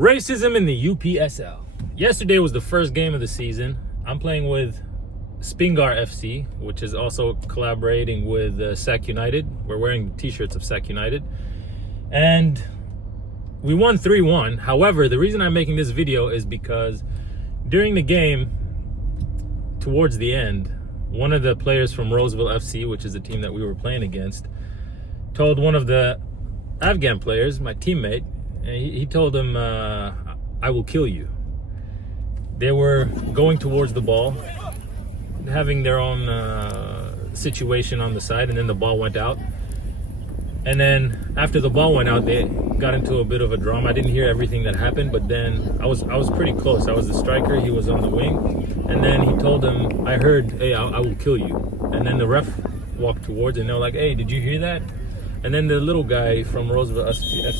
Racism in the UPSL. Yesterday was the first game of the season. I'm playing with Spingar FC, which is also collaborating with SAC United. We're wearing t-shirts of SAC United. And we won 3-1. However, the reason I'm making this video is because during the game, towards the end, one of the players from Roseville FC, which is the team that we were playing against, told one of the Afghan players, my teammate, and he told him, I will kill you. They were going towards the ball, having their own situation on the side, and then the ball went out. And then after the ball went out, they got into a bit of a drama. I didn't hear everything that happened, but then I was pretty close. I was the striker, he was on the wing. And then he told him, I heard, hey, I will kill you. And then the ref walked towards and they were like, hey, did you hear that? And then the little guy from Roseville FC,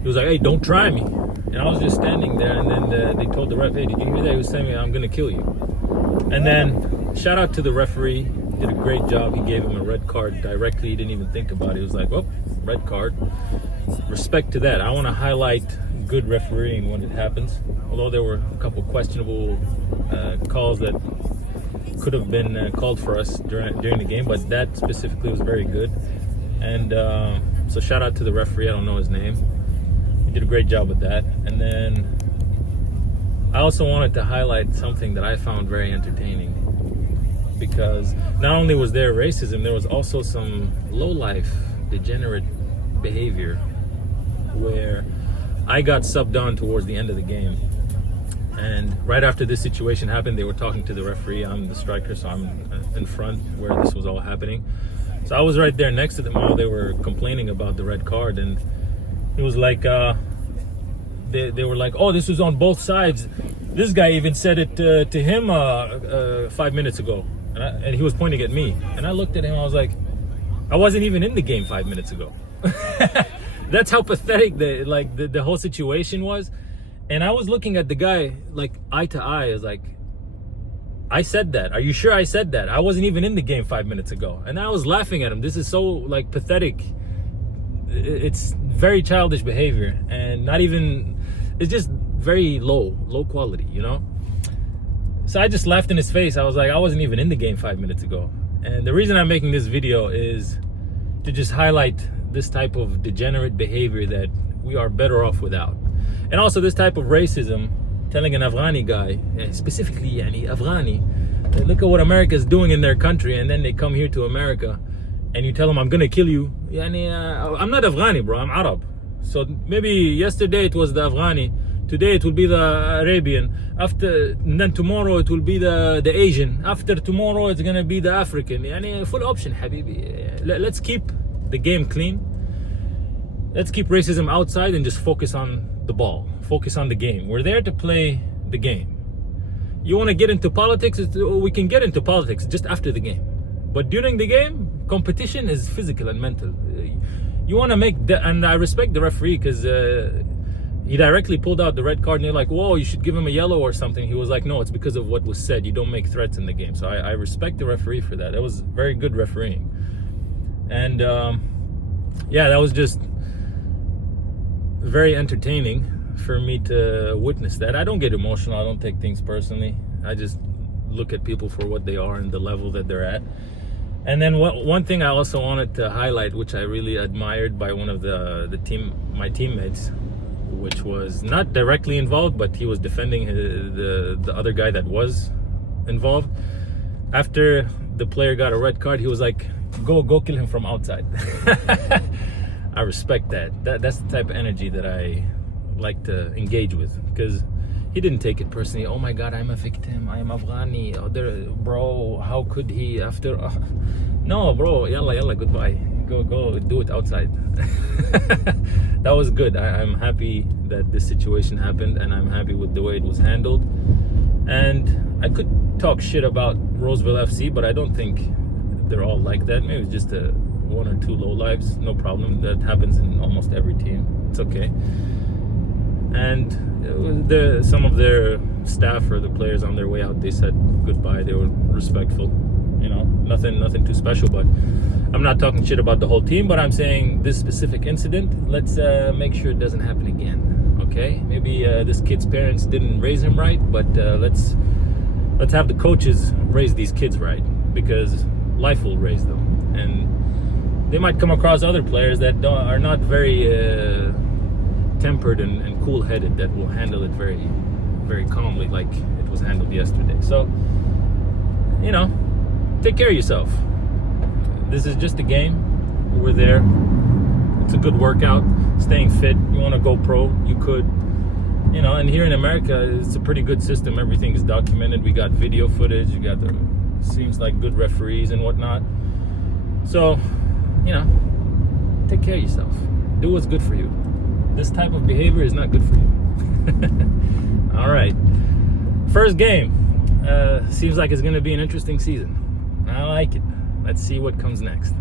he was like, hey, don't try me. And I was just standing there, and then they told the ref, hey, did you hear that? He was saying, I'm gonna kill you. And then shout out to the referee, did a great job. He gave him a red card directly. He didn't even think about it. He was like, well, red card. Respect to that. I want to highlight good refereeing when it happens. Although there were a couple questionable calls that could have been called for us during the game, but that specifically was very good. And so shout out to the referee. I don't know his name. He did a great job with that. And then I also wanted to highlight something that I found very entertaining, because not only was there racism, there was also some low-life, degenerate behavior where I got subbed on towards the end of the game. And right after this situation happened, they were talking to the referee. I'm the striker, so I'm in front where this was all happening. So I was right there next to them while they were complaining about the red card. And it was like, they were like, oh, this was on both sides. This guy even said it to him 5 minutes ago. And he was pointing at me. And I looked at him, I was like, I wasn't even in the game 5 minutes ago. That's how pathetic the whole situation was. And I was looking at the guy like eye to eye. I was like, I said that. Are you sure I said that? I wasn't even in the game 5 minutes ago. And I was laughing at him. This is so like pathetic. It's very childish behavior, and not even, it's just very low quality, you know? So I just laughed in his face. I was like, I wasn't even in the game 5 minutes ago. And the reason I'm making this video is to just highlight this type of degenerate behavior that we are better off without. And also this type of racism, telling an Afghani guy, specifically Afghani, look at what America is doing in their country, and then they come here to America and you tell them, I'm gonna kill you. I'm not Afghani, bro, I'm Arab. So maybe yesterday it was the Afghani, today it will be the Arabian, and then tomorrow it will be the Asian, after tomorrow it's gonna be the African. Full option, habibi. Let's keep the game clean. Let's keep racism outside and just focus on the ball, focus on the game. We're there to play the game. You want to get into politics, we can get into politics just after the game. But during the game, competition is physical and mental. You want to make, and I respect the referee, because he directly pulled out the red card, and they're like, whoa, you should give him a yellow or something. He was like, no, it's because of what was said. You don't make threats in the game. So I respect the referee for that. That was very good refereeing. And yeah, that was just very entertaining for me to witness that. I don't get emotional. I don't take things personally. I just look at people for what they are and the level that they're at. And then one thing I also wanted to highlight, which I really admired by one of my teammates, which was not directly involved, but he was defending the other guy that was involved. After the player got a red card, he was like, go kill him from outside. I respect that. That's the type of energy that I like to engage with, because he didn't take it personally. Oh my God, I'm a victim. I am Afghani. Oh, bro, how could he after? No, bro, yalla, goodbye. Go, do it outside. That was good. I'm happy that this situation happened, and I'm happy with the way it was handled. And I could talk shit about Roseville FC, but I don't think they're all like that. Maybe it's just one or two low lives, no problem. That happens in almost every team. It's okay. And some of their staff or the players on their way out, they said goodbye. They were respectful. Nothing too special. But I'm not talking shit about the whole team, but I'm saying this specific incident, let's make sure it doesn't happen again. Okay, maybe this kid's parents didn't raise him right, but let's have the coaches raise these kids right, because life will raise them, and they might come across other players that are not very tempered and cool-headed, that will handle it very, very calmly, like it was handled yesterday. So, take care of yourself. This is just a game. We're there. It's a good workout. Staying fit. You want to go pro, you could. And here in America, it's a pretty good system. Everything is documented. We got video footage. You got seems like good referees and whatnot. So, take care of yourself. Do what's good for you. This type of behavior is not good for you. All right. First game. Seems like it's going to be an interesting season. I like it. Let's see what comes next.